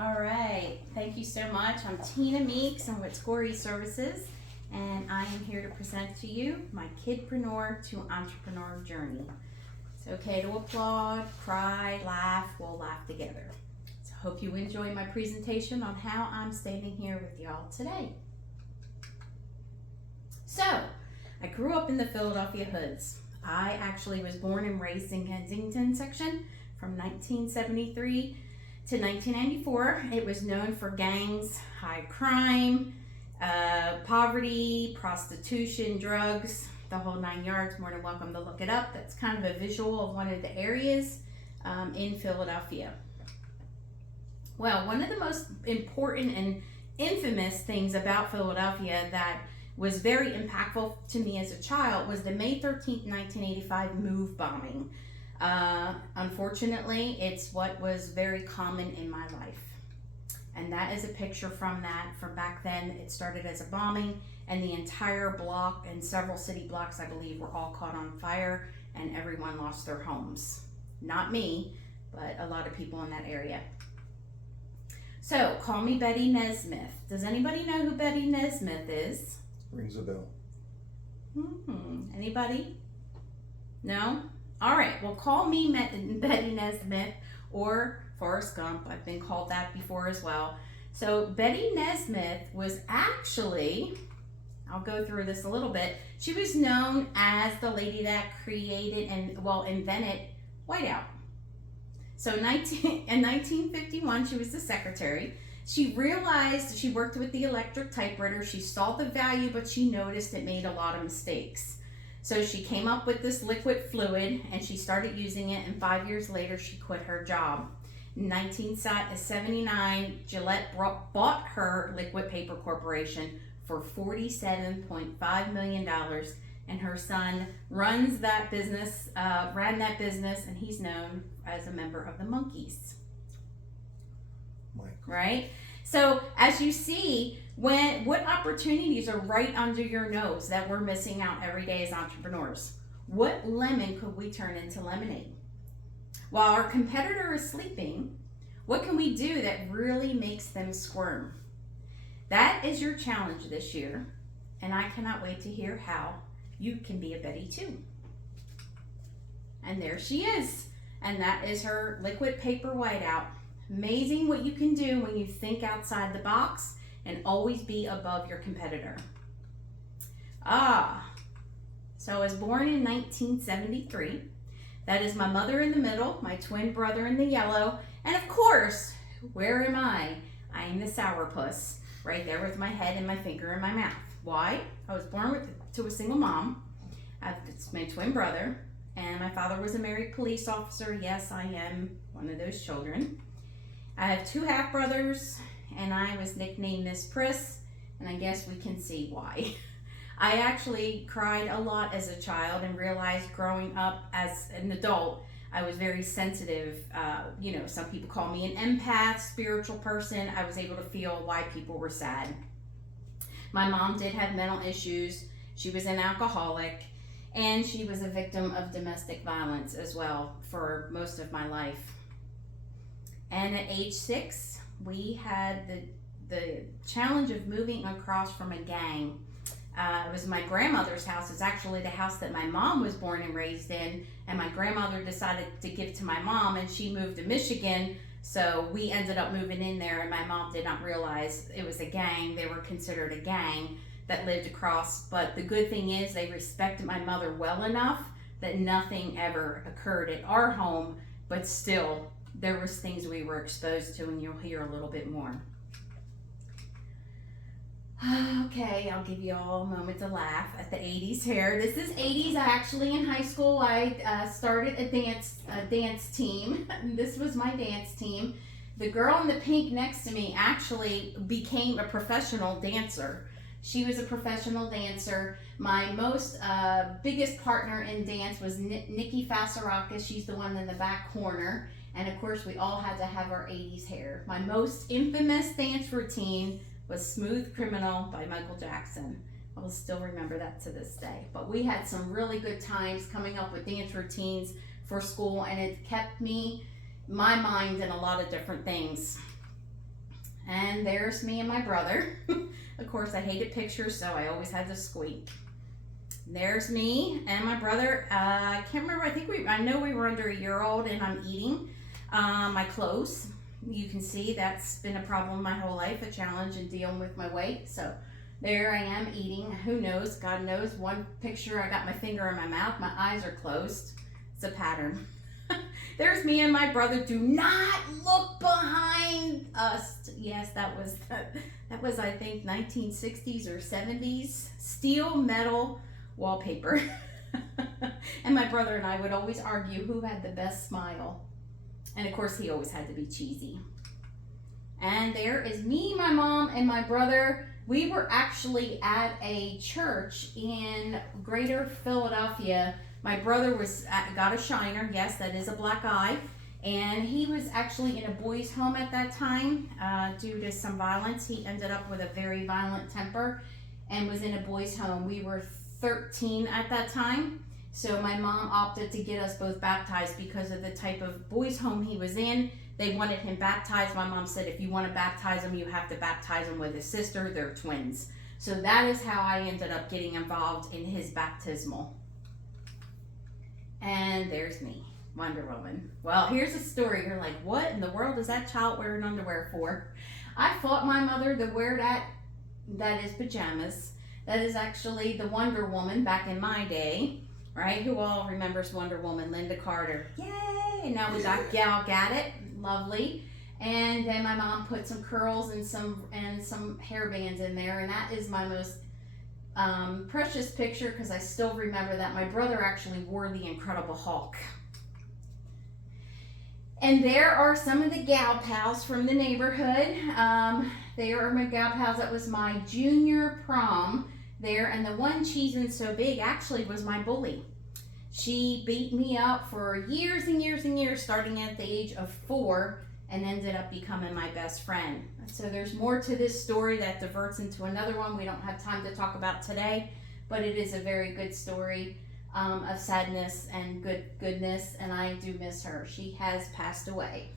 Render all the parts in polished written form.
All right, thank you so much. I'm Tina Meeks. I'm with Scory Services, and I am here to present to you my Kidpreneur to Entrepreneur journey. It's okay to applaud, cry, laugh. We'll laugh together. So hope you enjoy my presentation on how I'm standing here with y'all today. So, I grew up in the Philadelphia hoods. I actually was born and raised in Kensington section from 1973 to 1994. It was known for gangs, high crime, poverty, prostitution, drugs, the whole 9 yards. More than welcome to look it up. That's kind of a visual of one of the areas in Philadelphia. Well, one of the most important and infamous things about Philadelphia that was very impactful to me as a child was the May 13th, 1985 move bombing. Unfortunately, it's what was very common in my life. And that is a picture from that. From back then, it started as a bombing, and the entire block and several city blocks, I believe, were all caught on fire, and everyone lost their homes. Not me, but a lot of people in that area. So, call me Betty Nesmith. Does anybody know who Betty Nesmith is? Rings a bell. Anybody? No? All right, well, call me Betty Nesmith or Forrest Gump. I've been called that before as well. So Betty Nesmith was actually, I'll go through this a little bit, she was known as the lady that created and, well, invented whiteout. So in 1951, she was the secretary. She realized she worked with the electric typewriter. She saw the value, but she noticed it made a lot of mistakes. So she came up with this liquid fluid and she started using it, and 5 years later she quit her job. In 1979, Gillette bought her Liquid Paper Corporation for $47.5 million, and her son runs that business, ran that business, and he's known as a member of the Monkees. Mike. Right? So as you see, what opportunities are right under your nose that we're missing out every day as entrepreneurs? What lemon could we turn into lemonade? While our competitor is sleeping, what can we do that really makes them squirm? That is your challenge this year, and I cannot wait to hear how you can be a Betty too. And there she is, and that is her liquid paper whiteout. Amazing what you can do when you think outside the box and always be above your competitor. So I was born in 1973. That is my mother in the middle, my twin brother in the yellow, and of course, where am I? I am the sourpuss, right there with my head and my finger in my mouth. Why? I was born to a single mom. It's my twin brother, and my father was a married police officer. Yes, I am one of those children. I have two half brothers, and I was nicknamed Miss Priss, and I guess we can see why. I actually cried a lot as a child and realized growing up as an adult, I was very sensitive. Some people call me an empath, spiritual person. I was able to feel why people were sad. My mom did have mental issues. She was an alcoholic, and she was a victim of domestic violence as well for most of my life. And at age 6, we had the challenge of moving across from a gang. It was my grandmother's house. It's actually the house that my mom was born and raised in, and my grandmother decided to give to my mom, and she moved to Michigan, so we ended up moving in there, and my mom did not realize it was a gang. They were considered a gang that lived across, but the good thing is they respected my mother well enough that nothing ever occurred at our home, but still, there was things we were exposed to, and you'll hear a little bit more. Okay, I'll give you all a moment to laugh at the 80s hair. This is 80s. Actually, in high school, I started a dance team. This was my dance team. The girl in the pink next to me actually became a professional dancer. She was a professional dancer. My most biggest partner in dance was Nikki Fasarakis. She's the one in the back corner. And of course, we all had to have our 80s hair. My most infamous dance routine was Smooth Criminal by Michael Jackson. I will still remember that to this day. But we had some really good times coming up with dance routines for school, and it kept my mind in a lot of different things. And there's me and my brother. Of course, I hated pictures, so I always had to squeak. There's me and my brother. I can't remember. I know we were under a year old, and I'm eating my clothes. You can see that's been a problem my whole life, a challenge in dealing with my weight. So there I am eating. Who knows? God knows. One picture, I got my finger in my mouth. My eyes are closed. It's a pattern. There's me and my brother. Do not look behind us. Yes, that was I think 1960s or 70s steel metal wallpaper. And my brother and I would always argue who had the best smile. And of course, he always had to be cheesy. And there is me, my mom, and my brother. We were actually at a church in Greater Philadelphia. My brother got a shiner. Yes, that is a black eye. And he was actually in a boys' home at that time due to some violence. He ended up with a very violent temper and was in a boys' home. We were 13 at that time. So my mom opted to get us both baptized because of the type of boys' home he was in. They wanted him baptized. My mom said, if you want to baptize him, you have to baptize him with his sister. They're twins. So that is how I ended up getting involved in his baptismal. And there's me, Wonder Woman. Well, here's a story. You're like, what in the world is that child wearing underwear for? I fought my mother to wear that is pajamas. That is actually the Wonder Woman back in my day, right? Who all remembers Wonder Woman? Linda Carter. Yay! And now we got Gal Gadot. Lovely. And then my mom put some curls and some hair bands in there, and that is my most precious picture because I still remember that my brother actually wore the Incredible Hulk. And there are some of the gal pals from the neighborhood. They are my gal pals. That was my junior prom there, and the one cheesing so big actually was my bully. She beat me up for years and years and years, starting at the age of 4, and ended up becoming my best friend. So there's more to this story that diverts into another one we don't have time to talk about today, but it is a very good story of sadness and goodness, and I do miss her. She has passed away.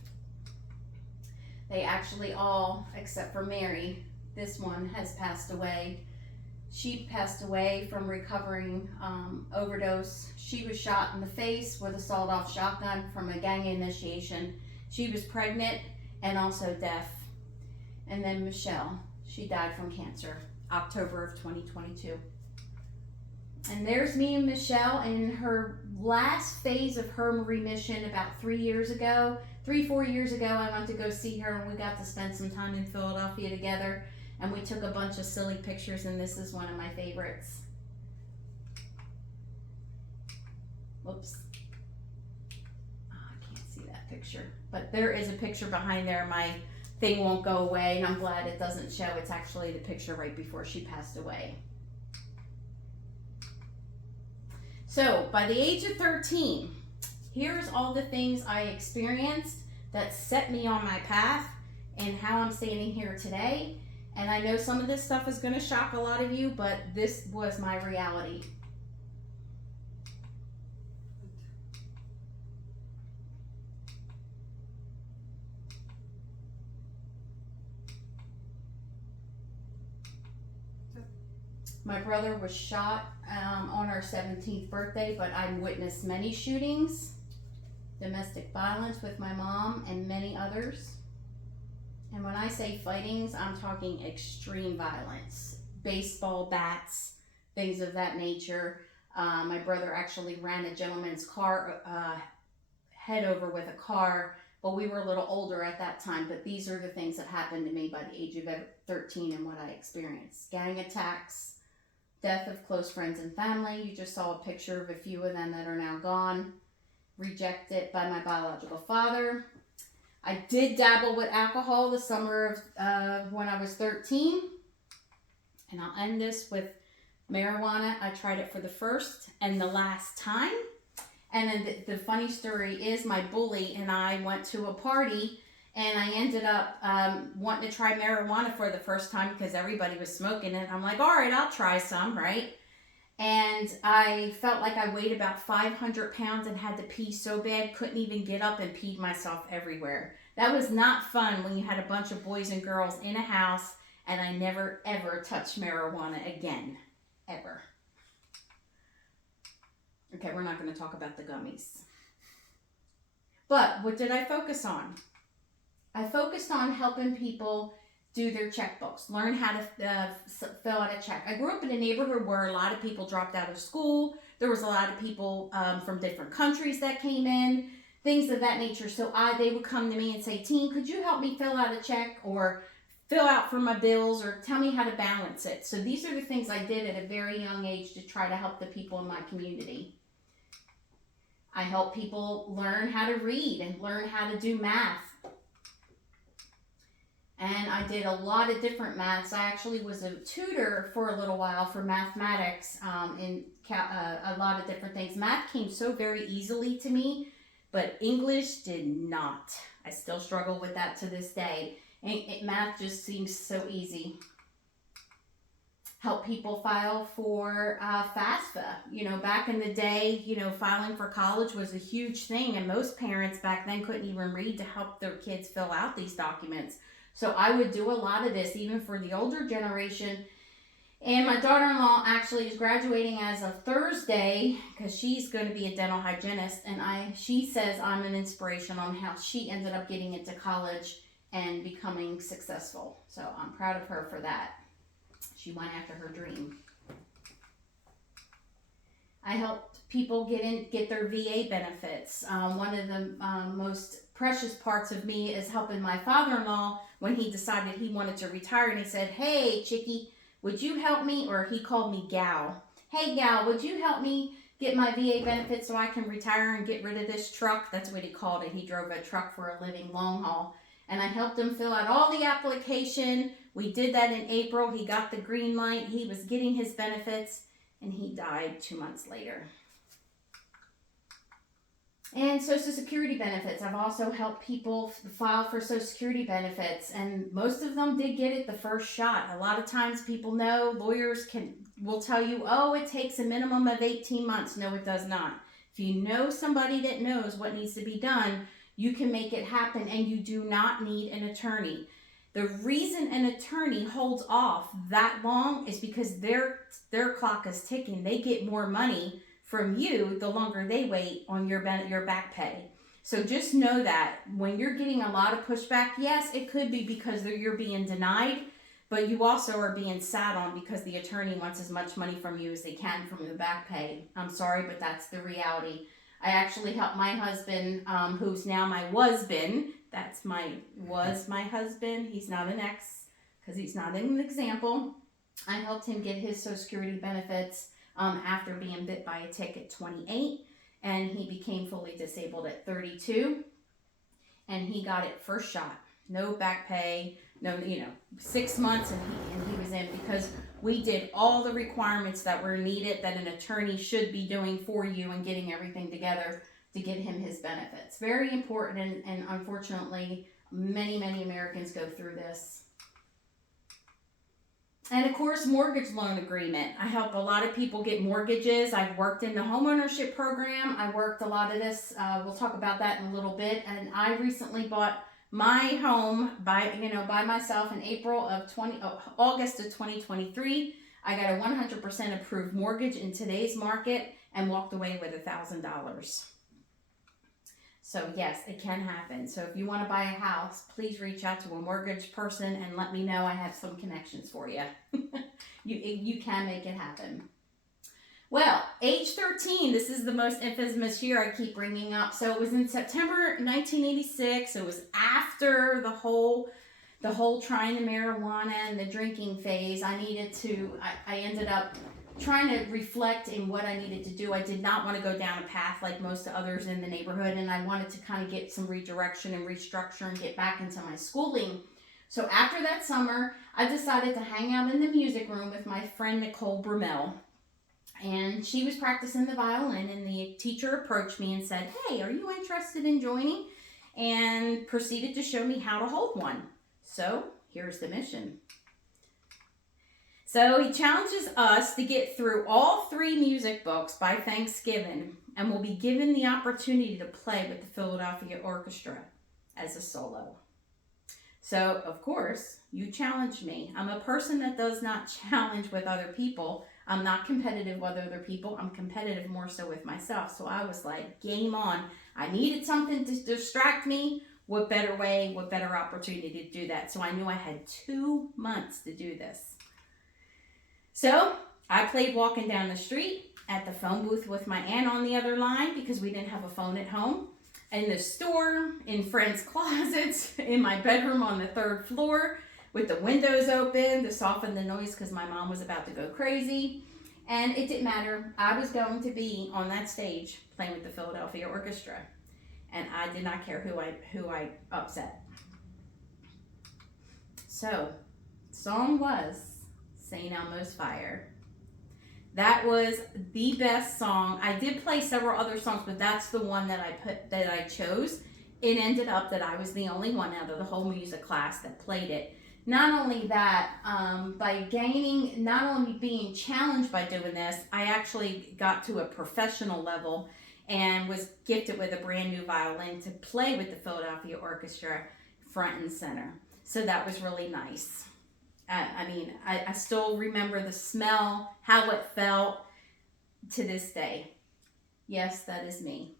They actually all, except for Mary, this one has passed away. She passed away from recovering overdose. She was shot in the face with a sawed-off shotgun from a gang initiation. She was pregnant and also deaf. And then Michelle, she died from cancer, October of 2022. And there's me and Michelle in her last phase of her remission about 4 years ago. I went to go see her, and we got to spend some time in Philadelphia together. And we took a bunch of silly pictures, and this is one of my favorites. Whoops. Oh, I can't see that picture. But there is a picture behind there. My thing won't go away, and I'm glad it doesn't show. It's actually the picture right before she passed away. So, by the age of 13, here's all the things I experienced that set me on my path and how I'm standing here today. And I know some of this stuff is going to shock a lot of you, but this was my reality. My brother was shot on our 17th birthday, but I witnessed many shootings, domestic violence with my mom, and many others. And when I say fightings, I'm talking extreme violence. Baseball bats, things of that nature. My brother actually ran a gentleman's car head over with a car, but we were a little older at that time. But these are the things that happened to me by the age of 13 and what I experienced. Gang attacks, death of close friends and family. You just saw a picture of a few of them that are now gone. Rejected by my biological father. I did dabble with alcohol the summer of when I was 13. And I'll end this with marijuana. I tried it for the first and the last time. And then the funny story is my bully and I went to a party, and I ended up wanting to try marijuana for the first time because everybody was smoking it. I'm like, all right, I'll try some, right? And I felt like I weighed about 500 pounds and had to pee so bad, couldn't even get up, and peed myself everywhere. That was not fun when you had a bunch of boys and girls in a house, and I never ever touched marijuana again. Ever. Okay, we're not going to talk about the gummies. But what did I focus on? I focused on helping people do their checkbooks, learn how to fill out a check. I grew up in a neighborhood where a lot of people dropped out of school. There was a lot of people from different countries that came in, things of that nature. So they would come to me and say, "Teen, could you help me fill out a check or fill out for my bills or tell me how to balance it?" So these are the things I did at a very young age to try to help the people in my community. I help people learn how to read and learn how to do math. And I did a lot of different maths. I actually was a tutor for a little while for mathematics in a lot of different things. Math came so very easily to me, but English did not. I still struggle with that to this day. And math just seems so easy. Help people file for FAFSA. You know, back in the day, you know, filing for college was a huge thing, and most parents back then couldn't even read to help their kids fill out these documents. So I would do a lot of this, even for the older generation. And my daughter-in-law actually is graduating as of Thursday because she's going to be a dental hygienist, and she says I'm an inspiration on how she ended up getting into college and becoming successful. So I'm proud of her for that. She went after her dream. I helped people get their VA benefits. One of the most precious parts of me is helping my father-in-law when he decided he wanted to retire, and he said, "Hey, Chickie, would you help me?" Or he called me Gal. "Hey, Gal, would you help me get my VA benefits so I can retire and get rid of this truck?" That's what he called it. He drove a truck for a living, long haul. And I helped him fill out all the application. We did that in April. He got the green light. He was getting his benefits, and he died 2 months later. And Social Security benefits. I've also helped people file for Social Security benefits, and most of them did get it the first shot. A lot of times people know, lawyers will tell you, "Oh, it takes a minimum of 18 months. No, it does not. If you know somebody that knows what needs to be done, you can make it happen, and you do not need an attorney. The reason an attorney holds off that long is because their clock is ticking. They get more money from you the longer they wait on your back pay. So just know that when you're getting a lot of pushback, yes, it could be because you're being denied, but you also are being sat on because the attorney wants as much money from you as they can from the back pay. I'm sorry, but that's the reality. I actually helped my husband, who's now my was-been. Was my husband. He's not an ex because he's not an example. I helped him get his Social Security benefits after being bit by a tick at 28, and he became fully disabled at 32, and he got it first shot. No back pay, no, 6 months, and he was in because we did all the requirements that were needed that an attorney should be doing for you and getting everything together to get him his benefits. Very important, and unfortunately, many, many Americans go through this. And of course, mortgage loan agreement. I help a lot of people get mortgages. I've worked in the homeownership program. I worked a lot of this. We'll talk about that in a little bit. And I recently bought my home by myself in August of 2023. I got a 100% approved mortgage in today's market and walked away with $1,000. So yes, it can happen. So if you want to buy a house, please reach out to a mortgage person and let me know. I have some connections for you. You can make it happen. Well, age 13, this is the most infamous year I keep bringing up. So it was in September 1986. It was after the whole trying the marijuana and the drinking phase. I ended up trying to reflect in what I needed to do. I did not want to go down a path like most others in the neighborhood, and I wanted to kind of get some redirection and restructure and get back into my schooling. So after that summer, I decided to hang out in the music room with my friend Nicole Brummel. And she was practicing the violin, and the teacher approached me and said, "Hey, are you interested in joining?" And proceeded to show me how to hold one. So here's the mission. So he challenges us to get through all 3 music books by Thanksgiving, and we'll be given the opportunity to play with the Philadelphia Orchestra. as a solo. So, of course, you challenged me. I'm a person that does not challenge with other people. I'm not competitive with other people. I'm competitive more so with myself. So I was like, game on. I needed something to distract me. What better way, what better opportunity to do that? So I knew I had 2 months to do this. So I played walking down the street at the phone booth with my aunt on the other line because we didn't have a phone at home. In the store, in friends' closets, in my bedroom on the 3rd floor with the windows open to soften the noise because my mom was about to go crazy. And it didn't matter. I was going to be on that stage playing with the Philadelphia Orchestra. And I did not care who I upset. So, song was St. Elmo's Fire. That was the best song. I did play several other songs, but that's the one that I chose. It ended up that I was the only one out of the whole music class that played it. Not only that, by gaining, not only being challenged by doing this, I actually got to a professional level and was gifted with a brand new violin to play with the Philadelphia Orchestra front and center. So that was really nice. I still remember the smell, how it felt to this day. Yes, that is me.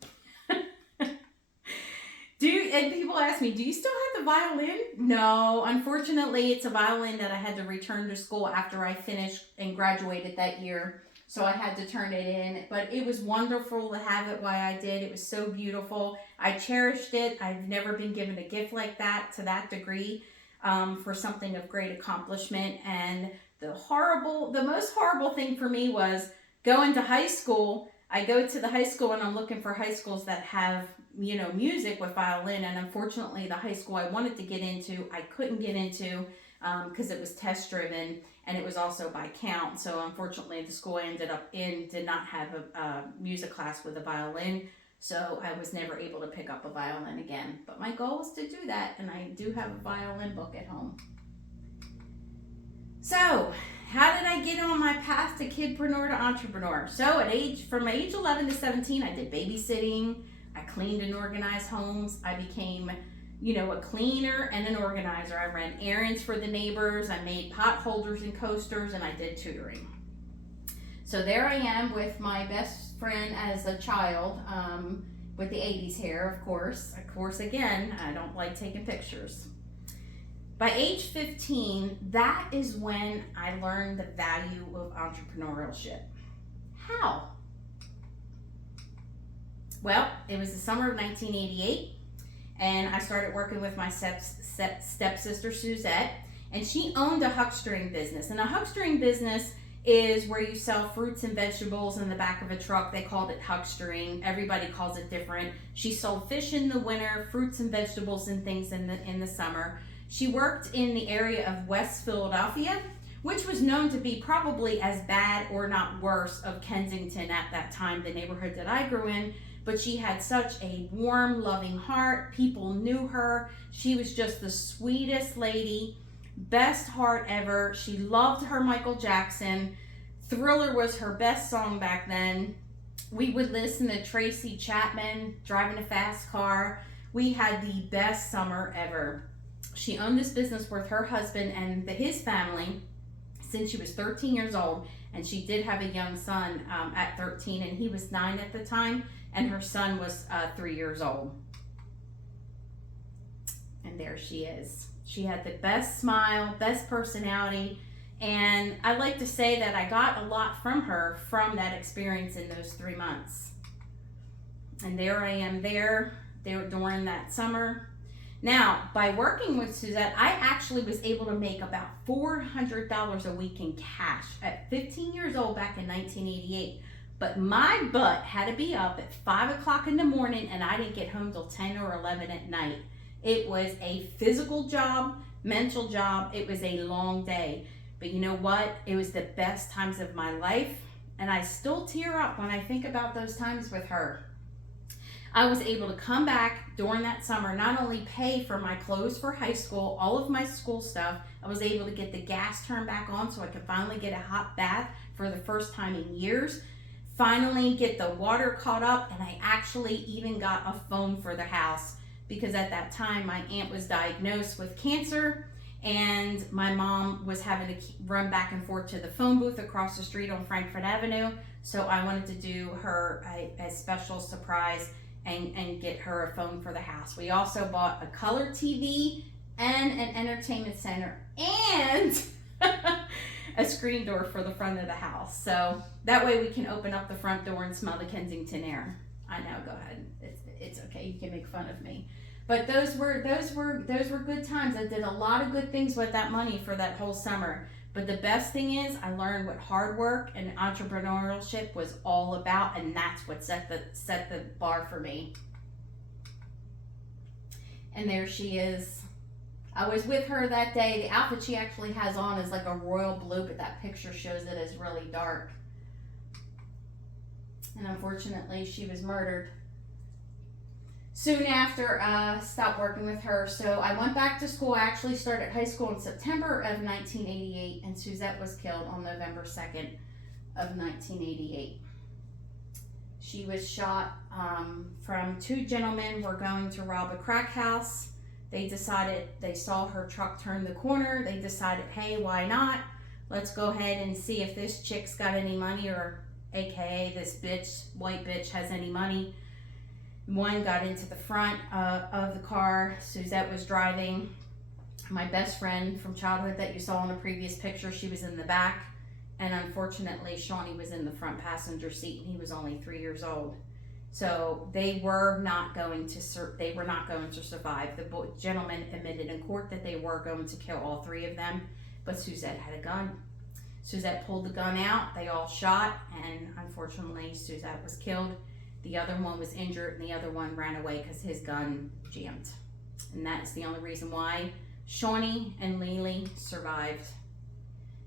And people ask me, do you still have the violin? No, unfortunately, it's a violin that I had to return to school after I finished and graduated that year. So I had to turn it in, but it was wonderful to have it while I did. It was so beautiful. I cherished it. I've never been given a gift like that to that degree for something of great accomplishment. And the most horrible thing for me was going to high school. I go to the high school and I'm looking for high schools that have, music with violin. And unfortunately, the high school I wanted to get into, I couldn't get into because it was test driven. And it was also by count. So unfortunately, the school I ended up in did not have a music class with a violin. So I was never able to pick up a violin again. But my goal was to do that. And I do have a violin book at home. So how did I get on my path to kidpreneur to entrepreneur? So from age 11 to 17, I did babysitting. I cleaned and organized homes. I became a cleaner and an organizer. I ran errands for the neighbors. I made pot holders and coasters, and I did tutoring. So there I am with my best friend as a child, with the 80s hair, of course. Of course, again, I don't like taking pictures. By age 15, that is when I learned the value of entrepreneurship. How? Well, it was the summer of 1988. And I started working with my stepsister, Suzette, and she owned a huckstering business. And a huckstering business is where you sell fruits and vegetables in the back of a truck. They called it huckstering. Everybody calls it different. She sold fish in the winter, fruits and vegetables and things in the summer. She worked in the area of West Philadelphia, which was known to be probably as bad or not worse of Kensington at that time, the neighborhood that I grew in. But she had such a warm, loving heart. People knew her. She was just the sweetest lady, best heart ever. She loved her Michael Jackson. Thriller was her best song back then. We would listen to Tracy Chapman, driving a fast car. We had the best summer ever. She owned this business with her husband and his family since she was 13 years old. And she did have a young son at 13, and he was 9 at the time. And her son was 3 years old. And there she is. She had the best smile, best personality. And I like to say that I got a lot from her from that experience in those 3 months. And there I am there during that summer. Now, by working with Suzette, I actually was able to make about $400 a week in cash at 15 years old back in 1988. But my butt had to be up at 5 o'clock in the morning, and I didn't get home till 10 or 11 at night. It was a physical job, mental job. It was a long day. But you know what? It was the best times of my life, and I still tear up when I think about those times with her. I was able to come back during that summer, not only pay for my clothes for high school, all of my school stuff. I was able to get the gas turned back on so I could finally get a hot bath for the first time in years. Finally get the water caught up, and I actually even got a phone for the house because at that time my aunt was diagnosed with cancer, and my mom was having to run back and forth to the phone booth across the street on Frankfurt Avenue. So I wanted to do her a special surprise and get her a phone for the house. We also bought a color TV and an entertainment center and a screen door for the front of the house. So that way we can open up the front door and smell the Kensington air. I know, go ahead. It's okay. You can make fun of me. But those were good times. I did a lot of good things with that money for that whole summer. But the best thing is I learned what hard work and entrepreneurship was all about, and that's what set the bar for me. And there she is. I was with her that day. The outfit she actually has on is like a royal blue, but that picture shows it as really dark. And unfortunately, she was murdered soon after I stopped working with her. So I went back to school. I actually started high school in September of 1988, and Suzette was killed on November 2nd of 1988. She was shot from two gentlemen who were going to rob a crack house. They decided, they saw her truck turn the corner. They decided, hey, why not? Let's go ahead and see if this chick's got any money, or AKA this bitch, white bitch, has any money. One got into the front of the car. Suzette was driving. My best friend from childhood that you saw in the previous picture, she was in the back. And unfortunately, Shawnee was in the front passenger seat, and he was only 3 years old. So they were not going to survive. The gentleman admitted in court that they were going to kill all three of them, but Suzette had a gun. Suzette pulled the gun out. They all shot, and unfortunately, Suzette was killed. The other one was injured, and the other one ran away because his gun jammed. And that's the only reason why Shawnee and Lily survived.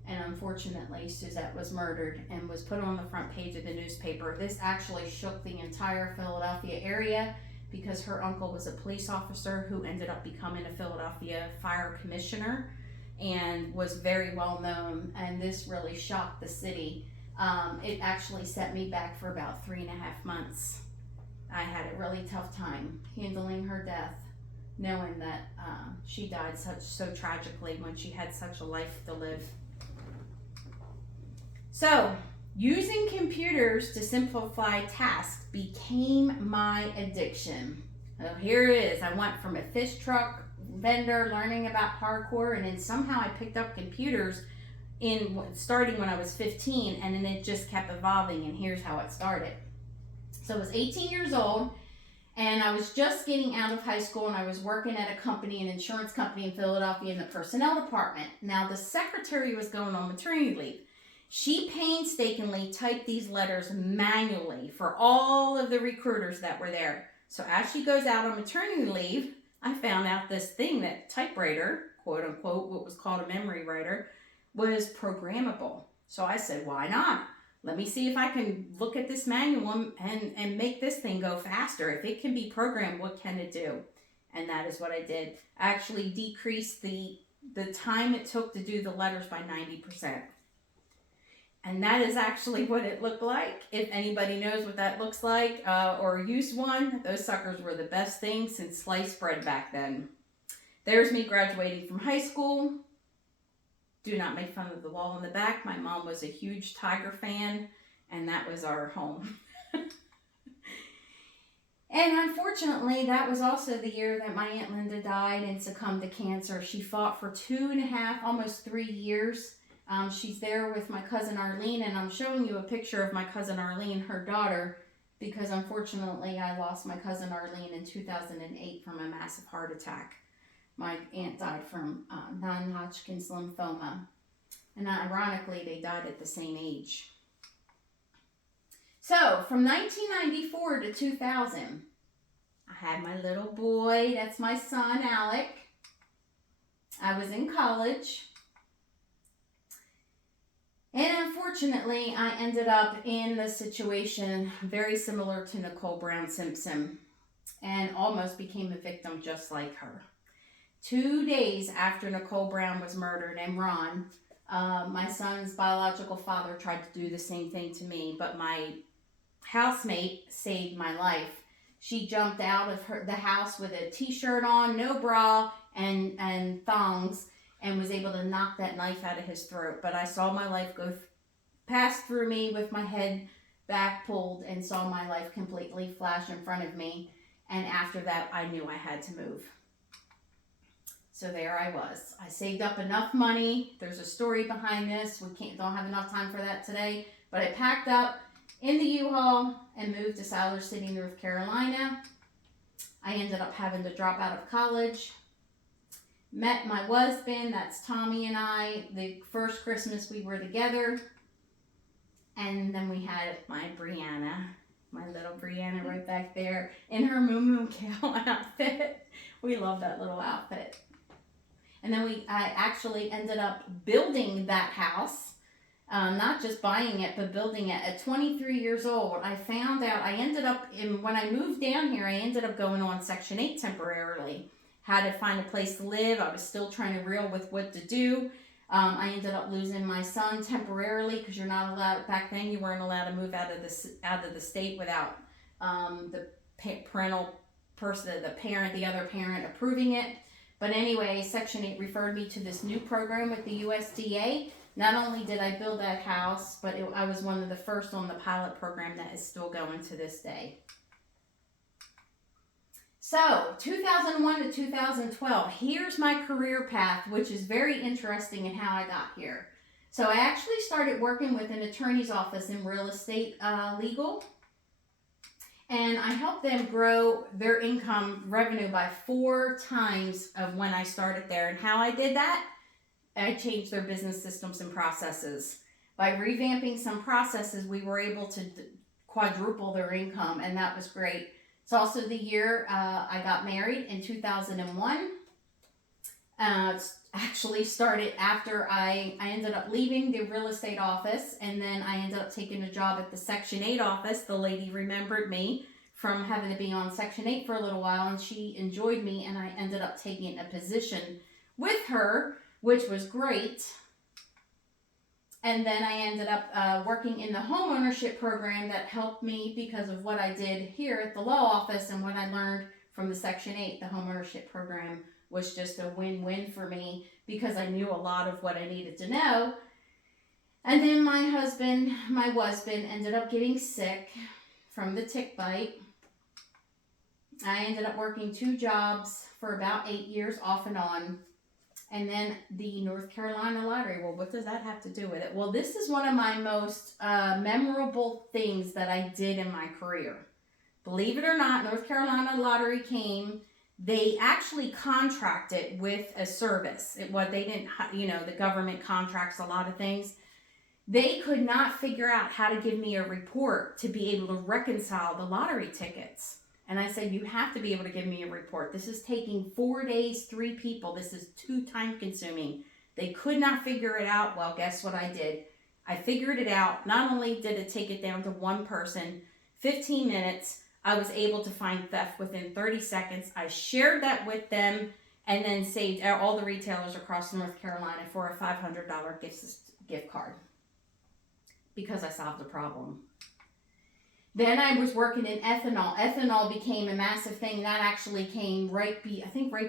And unfortunately, Suzette was murdered and was put on the front page of the newspaper. This actually shook the entire Philadelphia area because her uncle was a police officer who ended up becoming a Philadelphia fire commissioner and was very well known. And this really shocked the city. It actually set me back for about 3.5 months. I had a really tough time handling her death, knowing that she died so tragically when she had such a life to live. So, using computers to simplify tasks became my addiction. So here it is. I went from a fish truck vendor learning about parkour, and then somehow I picked up computers starting when I was 15, and then it just kept evolving, and here's how it started. So I was 18 years old, and I was just getting out of high school, and I was working at a company, an insurance company in Philadelphia, in the personnel department. Now the secretary was going on maternity leave. She painstakingly typed these letters manually for all of the recruiters that were there. So as she goes out on maternity leave, I found out this thing, that typewriter, quote unquote, what was called a memory writer, was programmable. So I said, why not? Let me see if I can look at this manual and make this thing go faster. If it can be programmed, what can it do? And that is what I did. I actually decreased the time it took to do the letters by 90%. And that is actually what it looked like. If anybody knows what that looks like or used one, those suckers were the best thing since sliced bread back then. There's me graduating from high school. Do not make fun of the wall in the back. My mom was a huge Tiger fan, and that was our home. And unfortunately, that was also the year that my Aunt Linda died and succumbed to cancer. She fought for 2.5, almost 3 years. She's there with my cousin Arlene, and I'm showing you a picture of my cousin Arlene, her daughter, because unfortunately I lost my cousin Arlene in 2008 from a massive heart attack. My aunt died from non-Hodgkin's lymphoma, and ironically they died at the same age. So from 1994 to 2000, I had my little boy, that's my son Alec. I was in college. And unfortunately, I ended up in the situation very similar to Nicole Brown Simpson, and almost became a victim just like her. 2 days after Nicole Brown was murdered and Ron, my son's biological father tried to do the same thing to me, but my housemate saved my life. She jumped out of the house with a t-shirt on, no bra, and thongs, and was able to knock that knife out of his throat. But I saw my life pass through me with my head back pulled, and saw my life completely flash in front of me. And after that, I knew I had to move. So there I was. I saved up enough money. There's a story behind this. Don't have enough time for that today. But I packed up in the U-Haul and moved to Siler City, North Carolina. I ended up having to drop out of college. Met my husband, that's Tommy and I, the first Christmas we were together. And then we had my Brianna, my little Brianna right back there in her Moo Moo Cow outfit. We love that little outfit. And then I actually ended up building that house, not just buying it, but building it at 23 years old. I found out, when I moved down here, I ended up going on Section 8 temporarily. Had to find a place to live. I was still trying to reel with what to do. I ended up losing my son temporarily because you're not allowed, back then you weren't allowed to move out of the state without the parental person, the other parent approving it. But anyway, Section 8 referred me to this new program with the USDA. Not only did I build that house, but I was one of the first on the pilot program that is still going to this day. So, 2001 to 2012, here's my career path, which is very interesting in how I got here. So I actually started working with an attorney's office in real estate legal. And I helped them grow their income revenue by 4 times of when I started there. And how I did that? I changed their business systems and processes. By revamping some processes, we were able to quadruple their income, and that was great. It's also the year I got married in 2001. Actually started after I ended up leaving the real estate office, and then I ended up taking a job at the Section 8 office. The lady remembered me from having to be on Section 8 for a little while, and she enjoyed me, and I ended up taking a position with her, which was great. And then I ended up working in the homeownership program that helped me because of what I did here at the law office and what I learned from the Section 8. The homeownership program was just a win-win for me because I knew a lot of what I needed to know. And then my husband ended up getting sick from the tick bite. I ended up working 2 jobs for about 8 years off and on. And then the North Carolina lottery. Well, what does that have to do with it? Well, this is one of my most memorable things that I did in my career. Believe it or not, North Carolina lottery came. They actually contracted with a service. They didn't, the government contracts a lot of things. They could not figure out how to give me a report to be able to reconcile the lottery tickets. And I said, you have to be able to give me a report. This is taking 4 days, 3 people. This is too time consuming. They could not figure it out. Well, guess what I did? I figured it out. Not only did it take it down to 1 person, 15 minutes, I was able to find theft within 30 seconds. I shared that with them and then saved all the retailers across North Carolina for a $500 gift card because I solved the problem. Then I was working in ethanol. Ethanol became a massive thing. That actually came right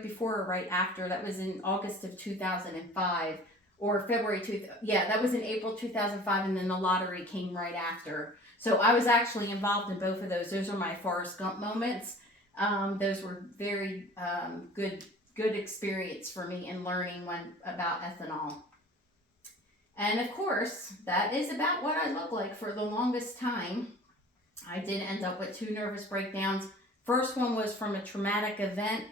before or right after. That was in August of 2005 or February. That was in April 2005, and then the lottery came right after. So I was actually involved in both of those. Those are my Forrest Gump moments. Those were very good experience for me in learning about ethanol. And of course, that is about what I look like for the longest time. I did end up with 2 nervous breakdowns. First one was from a traumatic event,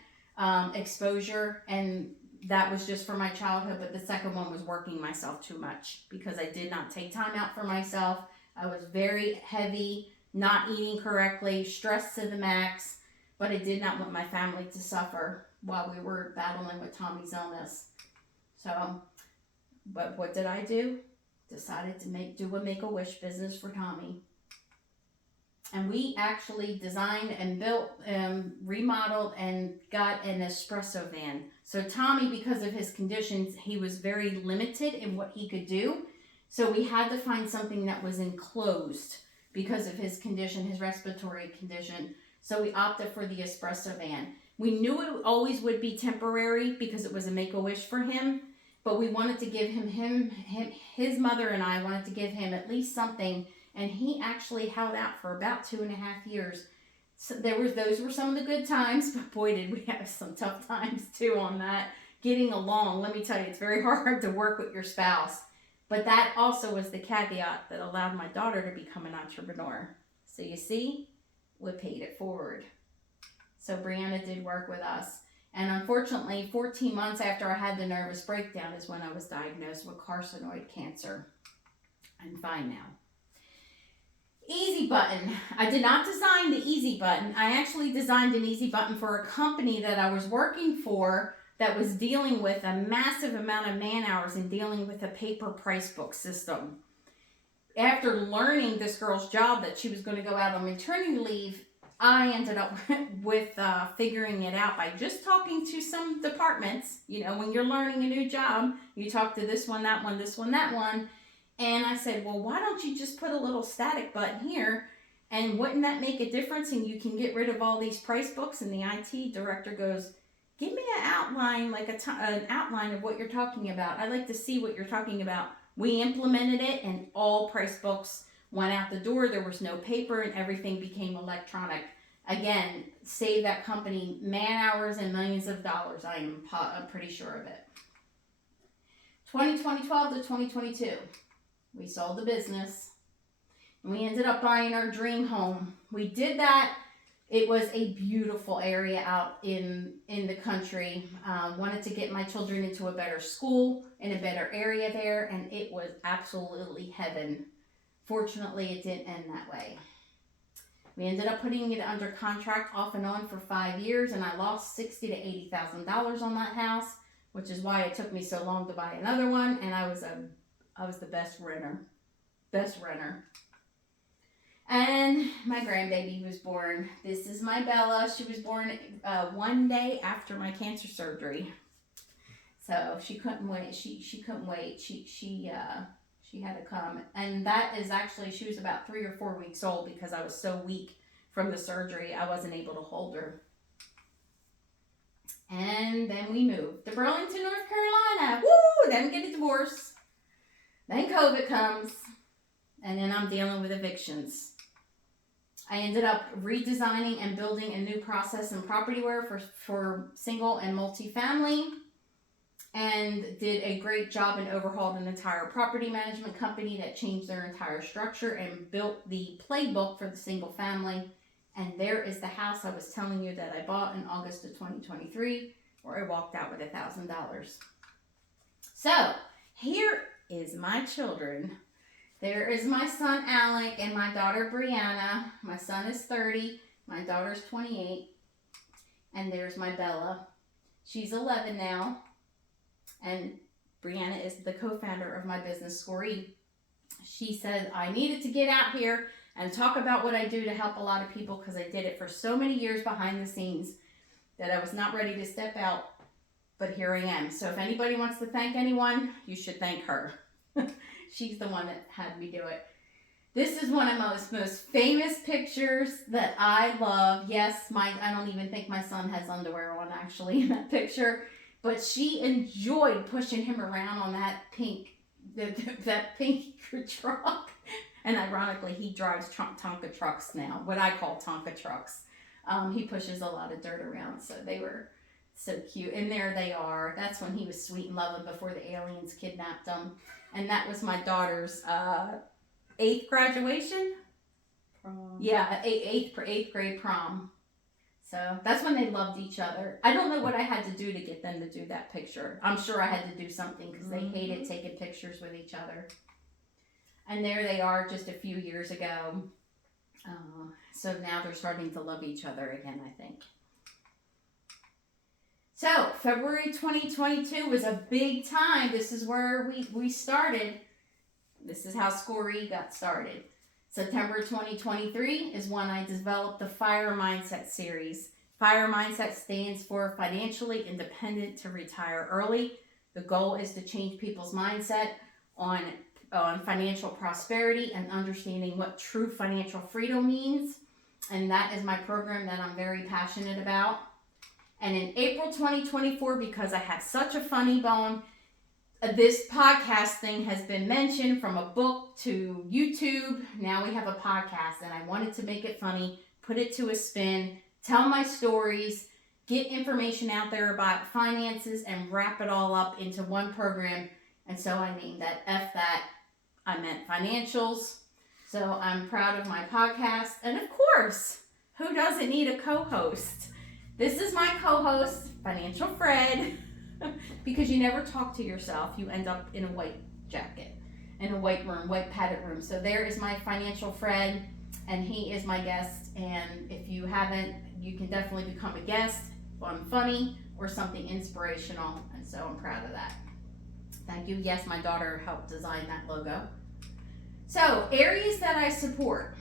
exposure, and that was just for my childhood. But the second one was working myself too much because I did not take time out for myself. I was very heavy, not eating correctly, stressed to the max, but I did not want my family to suffer while we were battling with Tommy's illness. So, but what did I do? Decided to do a Make-A-Wish business for Tommy. And we actually designed and built, remodeled, and got an espresso van. So Tommy, because of his conditions, he was very limited in what he could do. So we had to find something that was enclosed because of his condition, his respiratory condition. So we opted for the espresso van. We knew it always would be temporary because it was a make-a-wish for him, but we wanted to give him, his mother and I wanted to give him at least something, and he actually held out for about 2.5 years. So those were some of the good times, but boy, did we have some tough times too on that. Getting along, let me tell you, it's very hard to work with your spouse. But that also was the caveat that allowed my daughter to become an entrepreneur. So you see, we paid it forward. So Brianna did work with us. And unfortunately, 14 months after I had the nervous breakdown is when I was diagnosed with carcinoid cancer. I'm fine now. Easy button. I did not design the easy button. I actually designed an easy button for a company that I was working for that was dealing with a massive amount of man hours and dealing with a paper price book system. After learning this girl's job that she was going to go out on maternity leave, I ended up with figuring it out by just talking to some departments. You know, when you're learning a new job, you talk to this one, that one, this one, that one. And I said, well, why don't you just put a little static button here? And wouldn't that make a difference? And you can get rid of all these price books. And the IT director goes, give me an outline, like an outline of what you're talking about. I'd like to see what you're talking about. We implemented it, and all price books went out the door. There was no paper, and everything became electronic. Again, save that company man hours and millions of dollars. I'm pretty sure of it. 2012 to 2022, we sold the business. And we ended up buying our dream home. We did that. It was a beautiful area out in the country. Wanted to get my children into a better school, in a better area there, and it was absolutely heaven. Fortunately, it didn't end that way. We ended up putting it under contract off and on for 5 years, and I lost $60,000 to $80,000 on that house, which is why it took me so long to buy another one. And I was the best renter. And my grandbaby was born. This is my Bella. She was born 1 day after my cancer surgery. So she couldn't wait. She couldn't wait. She had to come. And that is actually, she was about 3 or 4 weeks old because I was so weak from the surgery. I wasn't able to hold her. And then we moved to Burlington, North Carolina. Woo! Then we get a divorce. Then COVID comes. And then I'm dealing with evictions. I ended up redesigning and building a new process in propertyware for single and multifamily, and did a great job and overhauled an entire property management company that changed their entire structure and built the playbook for the single family. And there is the house I was telling you that I bought in August of 2023, where I walked out with $1,000. So here is my children. There is my son Alec and my daughter Brianna. My son is 30, my daughter's 28, and there's my Bella. She's 11 now, and Brianna is the co-founder of my business, Scoree. She said I needed to get out here and talk about what I do to help a lot of people because I did it for so many years behind the scenes that I was not ready to step out, but here I am. So if anybody wants to thank anyone, you should thank her. She's the one that had me do it. This is one of most famous pictures that I love. Yes, I don't even think my son has underwear on actually in that picture, but she enjoyed pushing him around on that pink truck. And ironically, he drives Tonka trucks now, what I call Tonka trucks. He pushes a lot of dirt around, so they were so cute. And there they are. That's when he was sweet and loving before the aliens kidnapped him. And that was my daughter's 8th graduation. Prom. Yeah, 8th grade prom. So that's when they loved each other. I don't know what I had to do to get them to do that picture. I'm sure I had to do something because they hated taking pictures with each other. And there they are just a few years ago. So now they're starting to love each other again, I think. So, February 2022 was a big time. This is where we started. This is how Scoree got started. September 2023 is when I developed the Fire Mindset series. Fire Mindset stands for Financially Independent to Retire Early. The goal is to change people's mindset on financial prosperity and understanding what true financial freedom means. and that is my program that I'm very passionate about. And in April 2024, because I have such a funny bone, this podcast thing has been mentioned, from a book to YouTube. Now we have a podcast, and I wanted to make it funny, put it to a spin, tell my stories, get information out there about finances, and wrap it all up into one program. And so I named that F that. I meant financials. So I'm proud of my podcast. And of course, who doesn't need a co-host? This is my co-host, Financial Fred. Because you never talk to yourself. You end up in a white jacket, in a white room, white padded room. So there is my Financial Fred, and he is my guest. And if you haven't, you can definitely become a guest on funny or something inspirational. And so I'm proud of that. Thank you. Yes, my daughter helped design that logo. So, areas that I support,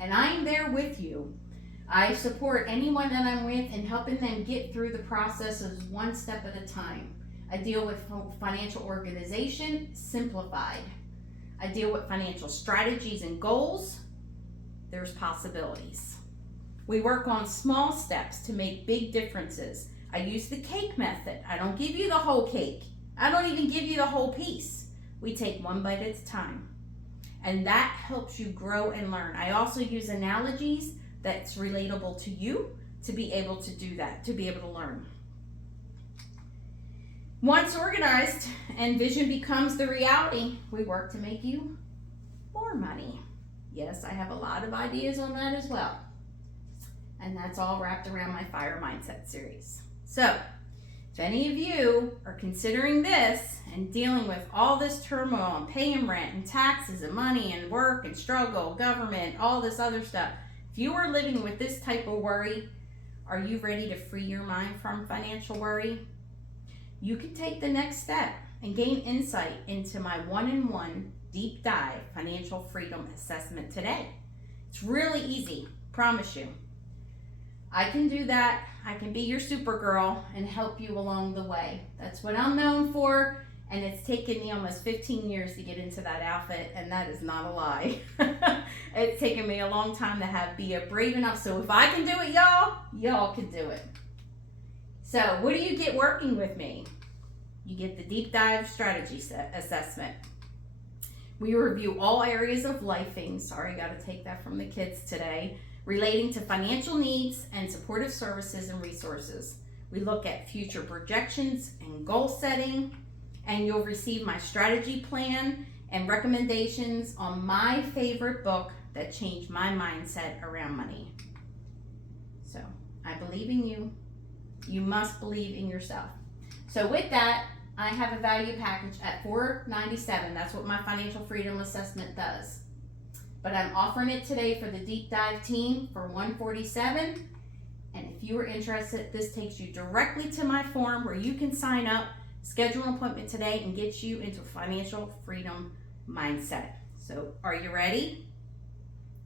and I'm there with you. I support anyone that I'm with in helping them get through the processes one step at a time. I deal with financial organization simplified. I deal with financial strategies and goals. There's possibilities. We work on small steps to make big differences. I use the cake method. I don't give you the whole cake. I don't even give you the whole piece. We take one bite at a time. And that helps you grow and learn. I also use analogies that's relatable to you to be able to do that, to be able to learn. Once organized and vision becomes the reality, we work to make you more money. Yes, I have a lot of ideas on that as well. And that's all wrapped around my Fire Mindset series. So, if any of you are considering this and dealing with all this turmoil and paying rent and taxes and money and work and struggle, government, all this other stuff, if you are living with this type of worry, are you ready to free your mind from financial worry? You can take the next step and gain insight into my one-on-one deep dive financial freedom assessment today. It's really easy, promise you. I can do that. I can be your Supergirl and help you along the way. That's what I'm known for, and it's taken me almost 15 years to get into that outfit, and that is not a lie. It's taken me a long time to be brave enough, so if I can do it, y'all can do it. So what do you get working with me? You get the deep dive strategy assessment. We review all areas of lifing. Sorry, I got to take that from the kids today. Relating to financial needs and supportive services and resources. We look at future projections and goal setting, and you'll receive my strategy plan and recommendations on my favorite book that changed my mindset around money. So, I believe in you. You must believe in yourself. So with that, I have a value package at $497. That's what my financial freedom assessment does. But I'm offering it today for the deep dive team for $147. And if you are interested, this takes you directly to my form where you can sign up, schedule an appointment today, and get you into financial freedom mindset. So are you ready?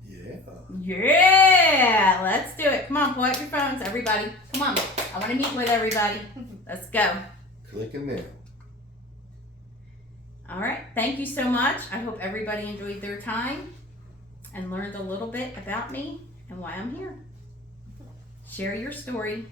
Yeah, let's do it. Come on, pull out your phones, everybody. Come on, I want to meet with everybody. Let's go. Clicking now. All right, thank you so much. I hope everybody enjoyed their time and learned a little bit about me and why I'm here. Share your story.